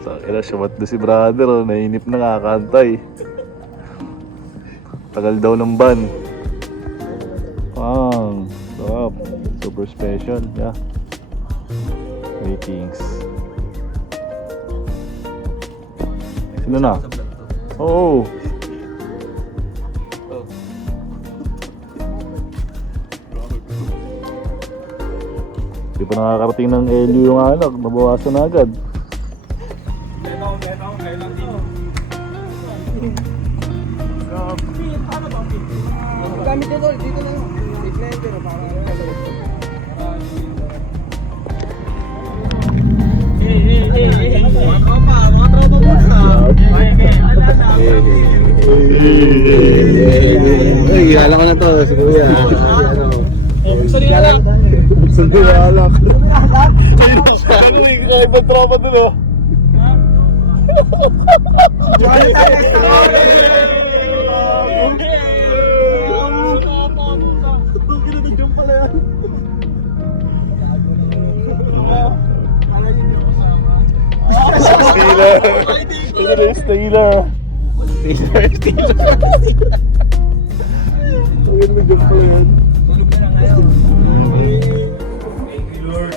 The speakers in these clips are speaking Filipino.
Sa ina, syumat na si brother, oh. Nainip na kakantay. Tagal daw ng ban. Sarap. Super special, yeah. Ratings. Sino na? Oo. Di pa nakakarating ng LU yung anak, nabawasan na agad. Gamit nyo tol, dito lang. Wait na yun, pero parang Uy, gala ko na to, si Kuya. Buksan nila lang. Buksan ko yung alak. Ano yung kahit na tropa dun, oh. Stealer. Ito na yung Stealer. Ang ganda ng jump pala yan. Tulog na lang ngayon. Thank you, Lord.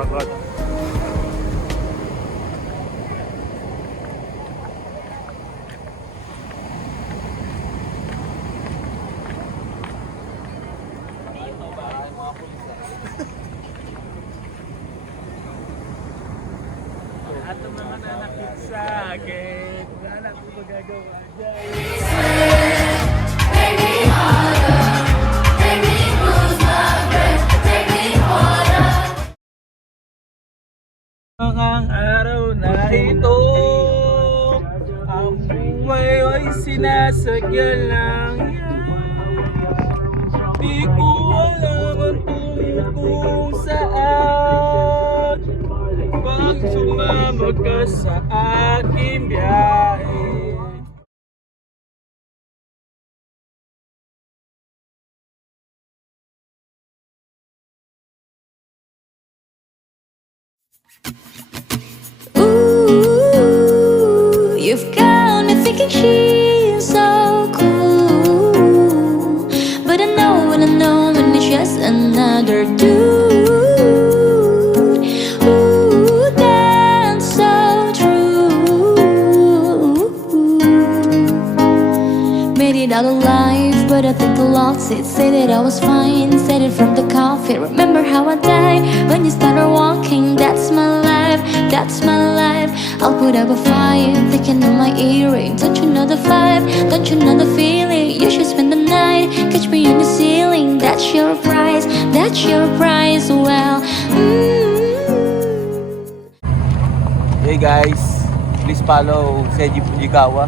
Bakit? At ang mga nanakit sa akin, wala na akong magagawa dyan. Ang araw na ito, ang buhay ay sinasadya lang yan. Di ko alam ang tumutong saan pag sumama ka sa aking biyahe. Ooh, you've got me thinking she's so cool, but I know when it's just another dude. Ooh, that's so true. Made it out alive, but I think I lost it. Say that I was fine, said it from the coffee. Remember how I died when you started walking? That's my life, that's my life. I'll put up a fight, thinking on my earring. Don't you know the vibe? Don't you know the feeling? You should spend the night, catch me on the ceiling. That's your prize, that's your prize. Well, Hey guys, please follow Seiji Fujikawa